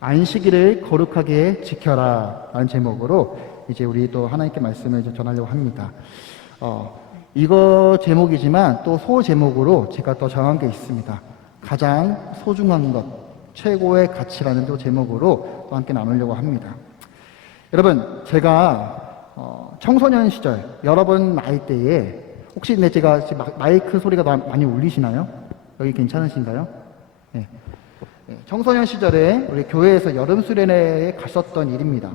안식일을 거룩하게 지켜라 라는 제목으로 이제 우리 또 하나님께 말씀을 이제 전하려고 합니다. 이거 제목이지만 또 소 제목으로 제가 또 정한 게 있습니다. 가장 소중한 것, 최고의 가치라는 또 제목으로 또 함께 나누려고 합니다. 여러분, 제가 청소년 시절 여러분 나이대에 혹시 제가 마이크 소리가 많이 울리시나요? 여기 괜찮으신가요? 네. 청소년 시절에 우리 교회에서 여름 수련회에 갔었던 일입니다.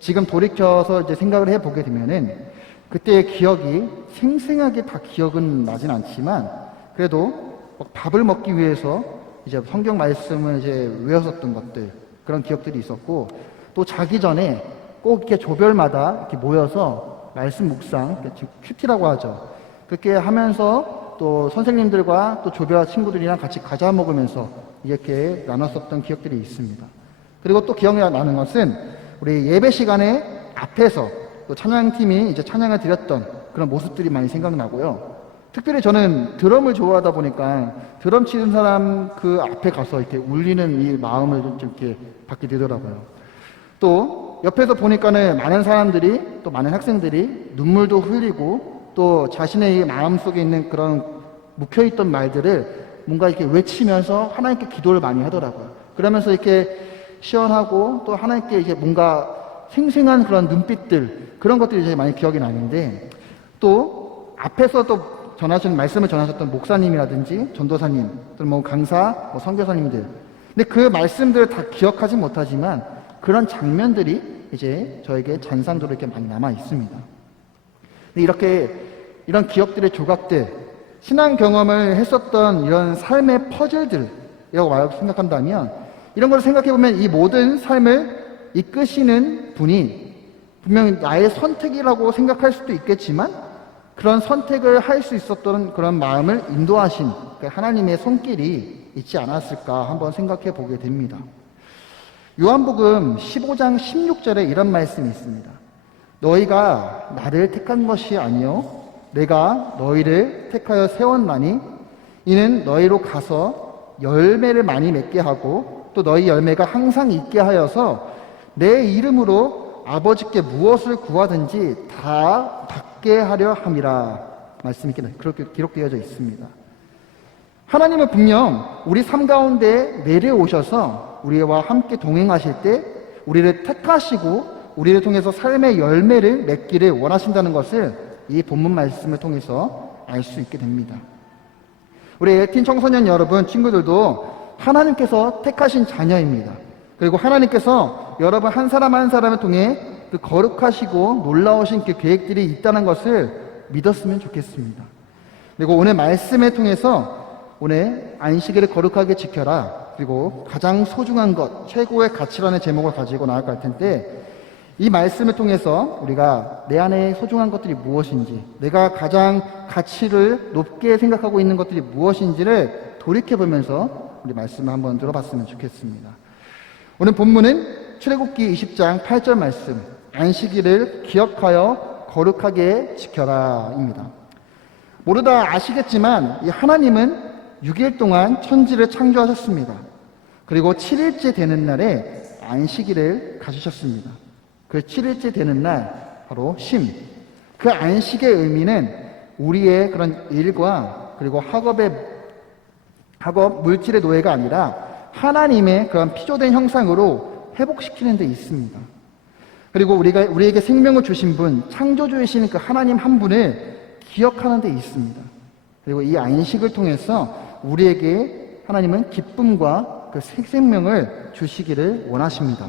지금 돌이켜서 이제 생각을 해보게 되면은 그때의 기억이 생생하게 다 기억은 나진 않지만 그래도 밥을 먹기 위해서 이제 성경 말씀을 이제 외웠었던 것들, 그런 기억들이 있었고, 또 자기 전에 꼭 이렇게 조별마다 이렇게 모여서 말씀 묵상, 큐티라고 하죠. 그렇게 하면서 또 선생님들과 또 조별 친구들이랑 같이 과자 먹으면서 이렇게 나눴었던 기억들이 있습니다. 그리고 또 기억이 나는 것은 우리 예배 시간에 앞에서 또 찬양팀이 이제 찬양을 드렸던 그런 모습들이 많이 생각나고요. 특별히 저는 드럼을 좋아하다 보니까 드럼 치는 사람 그 앞에 가서 이렇게 울리는 이 마음을 좀 이렇게 받게 되더라고요. 또 옆에서 보니까는 많은 사람들이, 또 많은 학생들이 눈물도 흘리고 또 자신의 마음 속에 있는 그런 묵혀있던 말들을 뭔가 이렇게 외치면서 하나님께 기도를 많이 하더라고요. 그러면서 이렇게 시원하고 또 하나님께 이제 뭔가 생생한 그런 눈빛들, 그런 것들이 이제 많이 기억이 나는데, 또 앞에서 또 말씀을 전하셨던 목사님이라든지 전도사님, 또는 뭐 강사, 선교사님들, 근데 그 말씀들을 다 기억하지 못하지만 그런 장면들이 이제 저에게 잔상도로 이렇게 많이 남아 있습니다. 근데 이렇게 이런 기억들의 조각들, 신앙 경험을 했었던 이런 삶의 퍼즐들이라고 생각한다면, 이런 걸 생각해보면 이 모든 삶을 이끄시는 분이 분명히 나의 선택이라고 생각할 수도 있겠지만, 그런 선택을 할 수 있었던 그런 마음을 인도하신 하나님의 손길이 있지 않았을까 한번 생각해 보게 됩니다. 요한복음 15장 16절에 이런 말씀이 있습니다. 너희가 나를 택한 것이 아니요 내가 너희를 택하여 세웠나니 이는 너희로 가서 열매를 많이 맺게 하고 또 너희 열매가 항상 있게 하여서 내 이름으로 아버지께 무엇을 구하든지 다 받게 하려 함이라. 말씀이 그렇게 기록되어져 있습니다. 하나님은 분명 우리 삶 가운데 내려오셔서 우리와 함께 동행하실 때 우리를 택하시고 우리를 통해서 삶의 열매를 맺기를 원하신다는 것을 이 본문 말씀을 통해서 알 수 있게 됩니다. 우리 에틴 청소년 여러분, 친구들도 하나님께서 택하신 자녀입니다. 그리고 하나님께서 여러분 한 사람 한 사람을 통해 그 거룩하시고 놀라우신 그 계획들이 있다는 것을 믿었으면 좋겠습니다. 그리고 오늘 말씀을 통해서 오늘 안식일을 거룩하게 지켜라, 그리고 가장 소중한 것, 최고의 가치라는 제목을 가지고 나아갈 텐데, 이 말씀을 통해서 우리가 내 안에 소중한 것들이 무엇인지, 내가 가장 가치를 높게 생각하고 있는 것들이 무엇인지를 돌이켜보면서 우리 말씀을 한번 들어봤으면 좋겠습니다. 오늘 본문은 출애굽기 20장 8절 말씀, 안식일을 기억하여 거룩하게 지켜라입니다. 모두다 아시겠지만 이 하나님은 6일 동안 천지를 창조하셨습니다. 그리고 7일째 되는 날에 안식일을 가지셨습니다. 그 7일째 되는 날 바로 심, 그 안식의 의미는 우리의 그런 일과 그리고 학업 물질의 노예가 아니라 하나님의 그런 피조된 형상으로 회복시키는 데 있습니다. 그리고 우리에게 생명을 주신 분, 창조주이신 그 하나님 한 분을 기억하는 데 있습니다. 그리고 이 안식을 통해서 우리에게 하나님은 기쁨과 그 생명을 주시기를 원하십니다.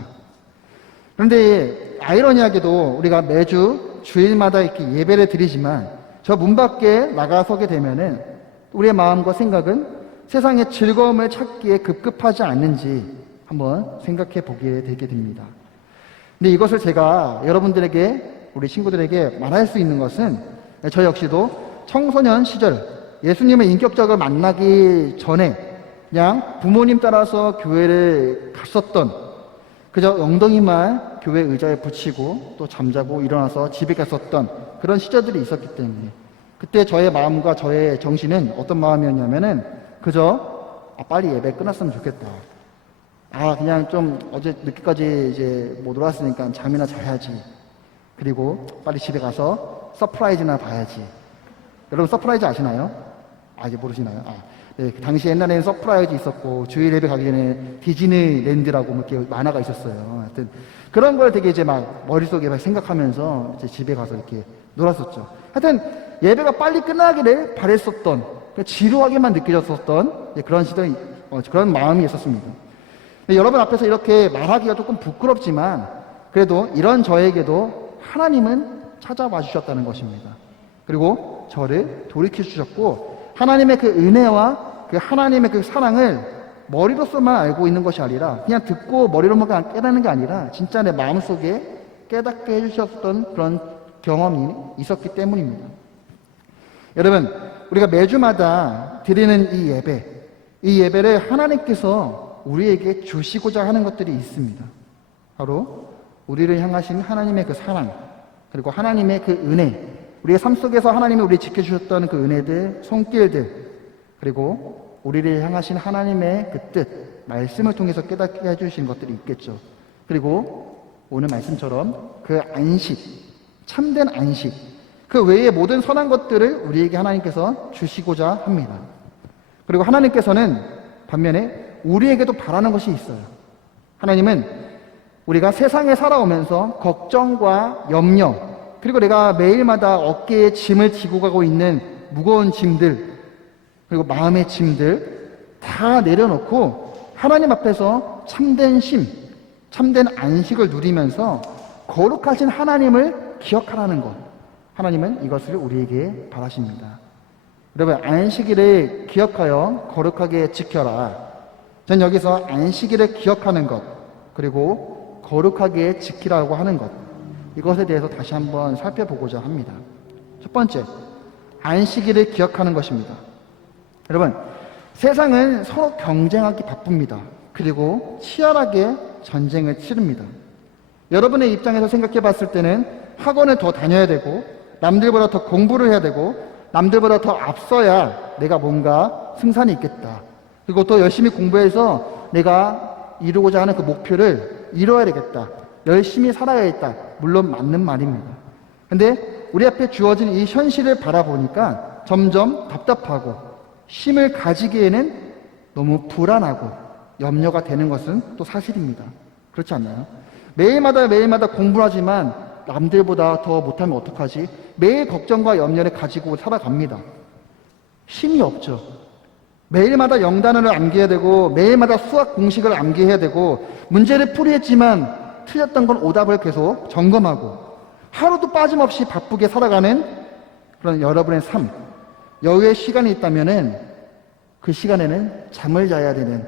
그런데 아이러니하게도 우리가 매주 주일마다 이렇게 예배를 드리지만 저 문 밖에 나가서게 되면은 우리의 마음과 생각은 세상의 즐거움을 찾기에 급급하지 않는지 한번 생각해 보게 되게 됩니다. 근데 이것을 제가 여러분들에게, 우리 친구들에게 말할 수 있는 것은 저 역시도 청소년 시절 예수님을 인격적으로 만나기 전에 그냥 부모님 따라서 교회를 갔었던, 그저 엉덩이만 교회 의자에 붙이고 또 잠자고 일어나서 집에 갔었던 그런 시절들이 있었기 때문에 그때 저의 마음과 저의 정신은 어떤 마음이었냐면은 그저 빨리 예배 끝났으면 좋겠다. 그냥 좀 어제 늦게까지 이제 못 놀았으니까 잠이나 자야지. 그리고 빨리 집에 가서 서프라이즈나 봐야지. 여러분 서프라이즈 아시나요? 이제 모르시나요? 네, 그 당시 옛날에는 서프라이즈 있었고, 주일 예배 가기 전에 디즈니랜드라고 뭐 이렇게 만화가 있었어요. 하여튼, 그런 걸 되게 이제 막 머릿속에 막 생각하면서 이제 집에 가서 이렇게 놀았었죠. 하여튼, 예배가 빨리 끝나기를 바랬었던, 지루하게만 느껴졌었던 그런 시던, 그런 마음이 있었습니다. 여러분 앞에서 이렇게 말하기가 조금 부끄럽지만, 그래도 이런 저에게도 하나님은 찾아와 주셨다는 것입니다. 그리고 저를 돌이켜 주셨고, 하나님의 그 은혜와 그 하나님의 그 사랑을 머리로서만 알고 있는 것이 아니라 그냥 듣고 머리로만 깨닫는 게 아니라 진짜 내 마음속에 깨닫게 해주셨던 그런 경험이 있었기 때문입니다. 여러분, 우리가 매주마다 드리는 이 예배를 하나님께서 우리에게 주시고자 하는 것들이 있습니다. 바로 우리를 향하신 하나님의 그 사랑, 그리고 하나님의 그 은혜, 우리의 삶 속에서 하나님이 우리를 지켜주셨던 그 은혜들, 손길들, 그리고 우리를 향하신 하나님의 그 뜻, 말씀을 통해서 깨닫게 해주신 것들이 있겠죠. 그리고 오늘 말씀처럼 그 안식, 참된 안식, 그 외의 모든 선한 것들을 우리에게 하나님께서 주시고자 합니다. 그리고 하나님께서는 반면에 우리에게도 바라는 것이 있어요. 하나님은 우리가 세상에 살아오면서 걱정과 염려, 그리고 내가 매일마다 어깨에 짐을 지고 가고 있는 무거운 짐들, 그리고 마음의 짐들 다 내려놓고 하나님 앞에서 참된 쉼, 참된 안식을 누리면서 거룩하신 하나님을 기억하라는 것. 하나님은 이것을 우리에게 바라십니다. 여러분, 안식일을 기억하여 거룩하게 지켜라. 전 여기서 안식일을 기억하는 것, 그리고 거룩하게 지키라고 하는 것, 이것에 대해서 다시 한번 살펴보고자 합니다. 첫 번째, 안식일을 기억하는 것입니다. 여러분, 세상은 서로 경쟁하기 바쁩니다. 그리고 치열하게 전쟁을 치릅니다. 여러분의 입장에서 생각해 봤을 때는 학원을 더 다녀야 되고, 남들보다 더 공부를 해야 되고, 남들보다 더 앞서야 내가 뭔가 승산이 있겠다. 그리고 또 열심히 공부해서 내가 이루고자 하는 그 목표를 이뤄야 되겠다. 열심히 살아야겠다. 물론 맞는 말입니다. 근데 우리 앞에 주어진 이 현실을 바라보니까 점점 답답하고 힘을 가지기에는 너무 불안하고 염려가 되는 것은 또 사실입니다. 그렇지 않나요? 매일마다 공부를 하지만 남들보다 더 못하면 어떡하지? 매일 걱정과 염려를 가지고 살아갑니다. 힘이 없죠. 매일마다 영단어를 암기해야 되고 매일마다 수학 공식을 암기해야 되고 문제를 풀이했지만 틀렸던 건 오답을 계속 점검하고 하루도 빠짐없이 바쁘게 살아가는 그런 여러분의 삶, 여유의 시간이 있다면은 그 시간에는 잠을 자야 되는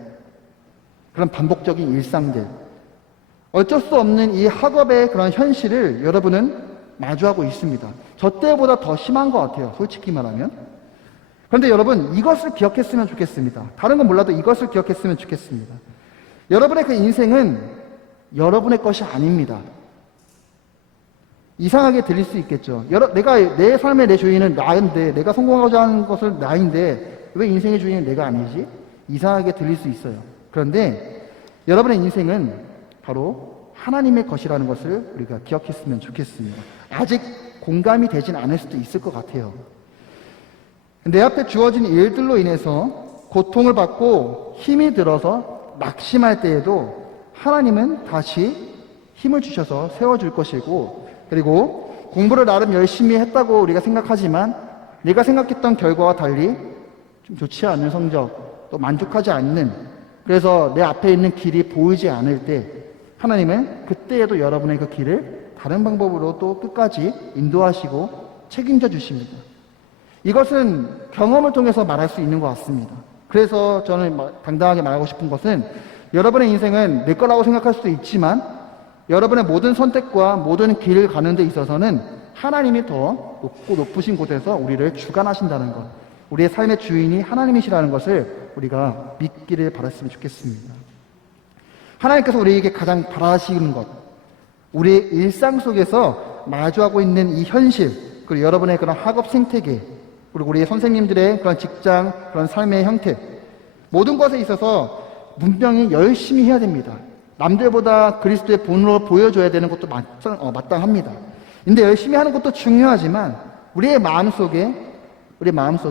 그런 반복적인 일상들, 어쩔 수 없는 이 학업의 그런 현실을 여러분은 마주하고 있습니다. 저 때보다 더 심한 것 같아요, 솔직히 말하면. 그런데 여러분, 이것을 기억했으면 좋겠습니다. 다른 건 몰라도 이것을 기억했으면 좋겠습니다. 여러분의 그 인생은 여러분의 것이 아닙니다. 이상하게 들릴 수 있겠죠. 내 삶의 내 주인은 나인데, 내가 성공하고자 하는 것은 나인데 왜 인생의 주인은 내가 아니지? 이상하게 들릴 수 있어요. 그런데 여러분의 인생은 바로 하나님의 것이라는 것을 우리가 기억했으면 좋겠습니다. 아직 공감이 되진 않을 수도 있을 것 같아요. 내 앞에 주어진 일들로 인해서 고통을 받고 힘이 들어서 낙심할 때에도 하나님은 다시 힘을 주셔서 세워줄 것이고, 그리고 공부를 나름 열심히 했다고 우리가 생각하지만 내가 생각했던 결과와 달리 좀 좋지 않은 성적, 또 만족하지 않는, 그래서 내 앞에 있는 길이 보이지 않을 때 하나님은 그때에도 여러분의 그 길을 다른 방법으로 또 끝까지 인도하시고 책임져 주십니다. 이것은 경험을 통해서 말할 수 있는 것 같습니다. 그래서 저는 당당하게 말하고 싶은 것은 여러분의 인생은 내 거라고 생각할 수도 있지만 여러분의 모든 선택과 모든 길을 가는 데 있어서는 하나님이 더 높고 높으신 곳에서 우리를 주관하신다는 것, 우리의 삶의 주인이 하나님이시라는 것을 우리가 믿기를 바랐으면 좋겠습니다. 하나님께서 우리에게 가장 바라시는 것, 우리의 일상 속에서 마주하고 있는 이 현실, 그리고 여러분의 그런 학업 생태계, 그리고 우리의 선생님들의 그런 직장, 그런 삶의 형태, 모든 것에 있어서 분명히 열심히 해야 됩니다. 남들보다 그리스도의 본으로 보여줘야 되는 것도 마땅합니다. 근데 열심히 하는 것도 중요하지만 우리의 마음속에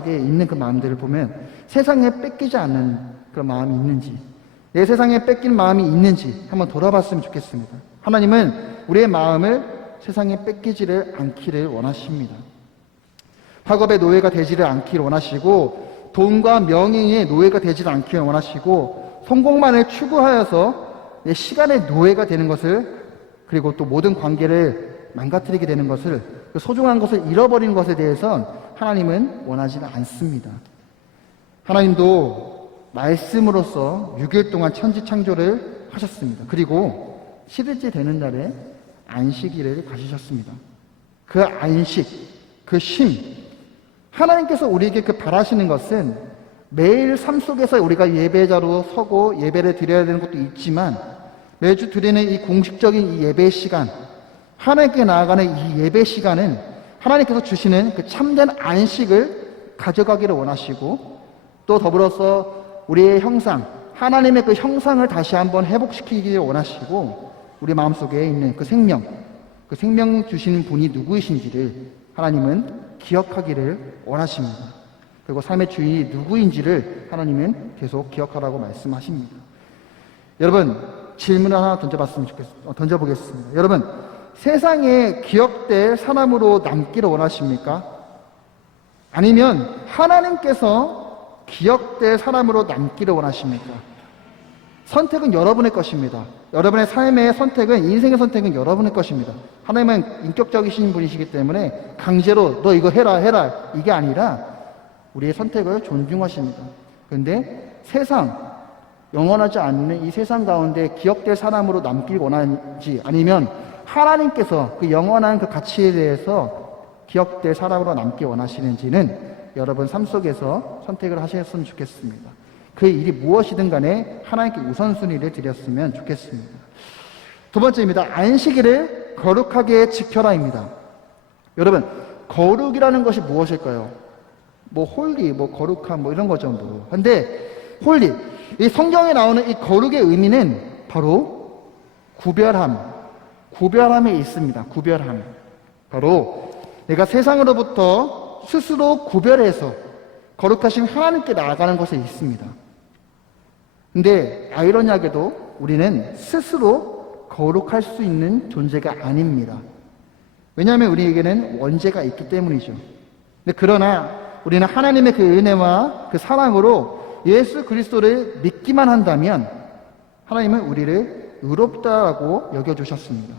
있는 그 마음들을 보면 세상에 뺏기지 않는 그런 마음이 있는지, 내 세상에 뺏긴 마음이 있는지 한번 돌아봤으면 좋겠습니다. 하나님은 우리의 마음을 세상에 뺏기지를 않기를 원하십니다. 학업의 노예가 되지를 않기를 원하시고, 돈과 명예의 노예가 되지를 않기를 원하시고, 성공만을 추구하여서 내 시간의 노예가 되는 것을, 그리고 또 모든 관계를 망가뜨리게 되는 것을, 그 소중한 것을 잃어버리는 것에 대해선 하나님은 원하지는 않습니다. 하나님도 말씀으로써 6일 동안 천지 창조를 하셨습니다. 그리고 7일째 되는 날에 안식일을 가지셨습니다. 그 안식, 그 쉼, 하나님께서 우리에게 그 바라시는 것은 매일 삶 속에서 우리가 예배자로 서고 예배를 드려야 되는 것도 있지만, 매주 드리는 이 공식적인 이 예배 시간, 하나님께 나아가는 이 예배 시간은 하나님께서 주시는 그 참된 안식을 가져가기를 원하시고, 또 더불어서 우리의 형상, 하나님의 그 형상을 다시 한번 회복시키기를 원하시고, 우리 마음속에 있는 그 생명 주시는 분이 누구이신지를 하나님은 기억하기를 원하십니다. 그리고 삶의 주인이 누구인지를 하나님은 계속 기억하라고 말씀하십니다. 여러분, 질문을 하나 던져보겠습니다. 여러분, 세상에 기억될 사람으로 남기를 원하십니까? 아니면 하나님께서 기억될 사람으로 남기를 원하십니까? 선택은 여러분의 것입니다. 여러분의 삶의 선택은, 인생의 선택은 여러분의 것입니다. 하나님은 인격적이신 분이시기 때문에 강제로 너 이거 해라 이게 아니라 우리의 선택을 존중하십니다. 그런데 영원하지 않는 이 세상 가운데 기억될 사람으로 남길 원하는지, 아니면 하나님께서 그 영원한 그 가치에 대해서 기억될 사람으로 남길 원하시는지는 여러분 삶 속에서 선택을 하셨으면 좋겠습니다. 그 일이 무엇이든 간에 하나님께 우선순위를 드렸으면 좋겠습니다. 두 번째입니다. 안식일을 거룩하게 지켜라입니다. 여러분, 거룩이라는 것이 무엇일까요? 홀리, 거룩함, 이런 거죠. 근데 홀리, 이 성경에 나오는 이 거룩의 의미는 바로 구별함에 있습니다. 구별함. 바로 내가 세상으로부터 스스로 구별해서 거룩하신 하나님께 나아가는 것에 있습니다. 근데 아이러니하게도 우리는 스스로 거룩할 수 있는 존재가 아닙니다. 왜냐하면 우리에게는 원죄가 있기 때문이죠. 그러나 우리는 하나님의 그 은혜와 그 사랑으로 예수 그리스도를 믿기만 한다면 하나님은 우리를 의롭다라고 여겨주셨습니다.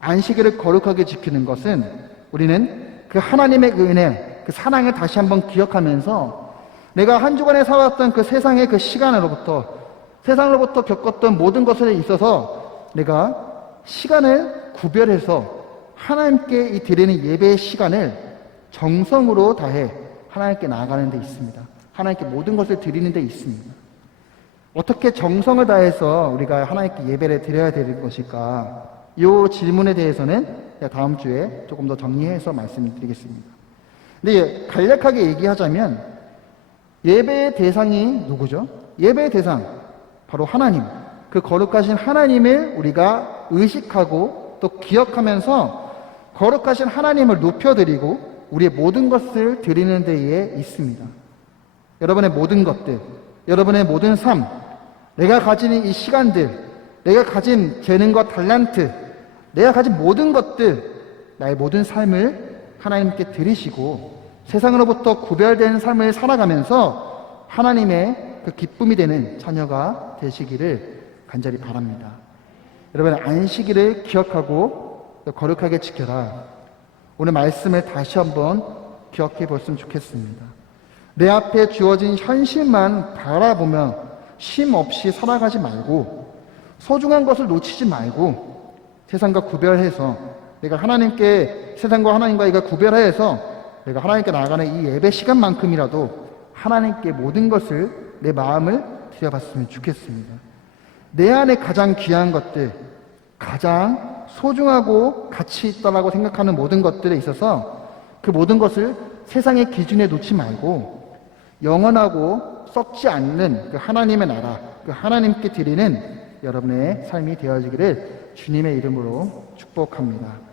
안식일을 거룩하게 지키는 것은 우리는 그 하나님의 그 은혜, 그 사랑을 다시 한번 기억하면서 내가 한 주간에 살았던 그 세상의 그 세상으로부터 겪었던 모든 것에 있어서 내가 시간을 구별해서 하나님께 이 드리는 예배의 시간을 정성으로 다해 하나님께 나아가는 데 있습니다. 하나님께 모든 것을 드리는 데 있습니다. 어떻게 정성을 다해서 우리가 하나님께 예배를 드려야 되는 것일까? 이 질문에 대해서는 다음 주에 조금 더 정리해서 말씀드리겠습니다. 근데 간략하게 얘기하자면 예배의 대상이 누구죠? 예배의 대상, 바로 하나님. 그 거룩하신 하나님을 우리가 의식하고 또 기억하면서 거룩하신 하나님을 높여드리고 우리의 모든 것을 드리는 데에 있습니다. 여러분의 모든 것들, 여러분의 모든 삶, 내가 가진 이 시간들, 내가 가진 재능과 탤런트, 내가 가진 모든 것들, 나의 모든 삶을 하나님께 드리시고 세상으로부터 구별된 삶을 살아가면서 하나님의 그 기쁨이 되는 자녀가 되시기를 간절히 바랍니다. 여러분, 안식일을 기억하고 거룩하게 지켜라. 오늘 말씀을 다시 한번 기억해 보셨으면 좋겠습니다. 내 앞에 주어진 현실만 바라보며 쉼 없이 살아가지 말고, 소중한 것을 놓치지 말고 세상과 구별해서 내가 세상과 하나님과 이가 구별해서 내가 하나님께 나아가는 이 예배 시간만큼이라도 하나님께 모든 것을, 내 마음을 드려봤으면 좋겠습니다. 내 안에 가장 귀한 것들, 가장 소중하고 가치 있다라고 생각하는 모든 것들에 있어서 그 모든 것을 세상의 기준에 놓지 말고 영원하고 썩지 않는 그 하나님의 나라, 그 하나님께 드리는 여러분의 삶이 되어지기를 주님의 이름으로 축복합니다.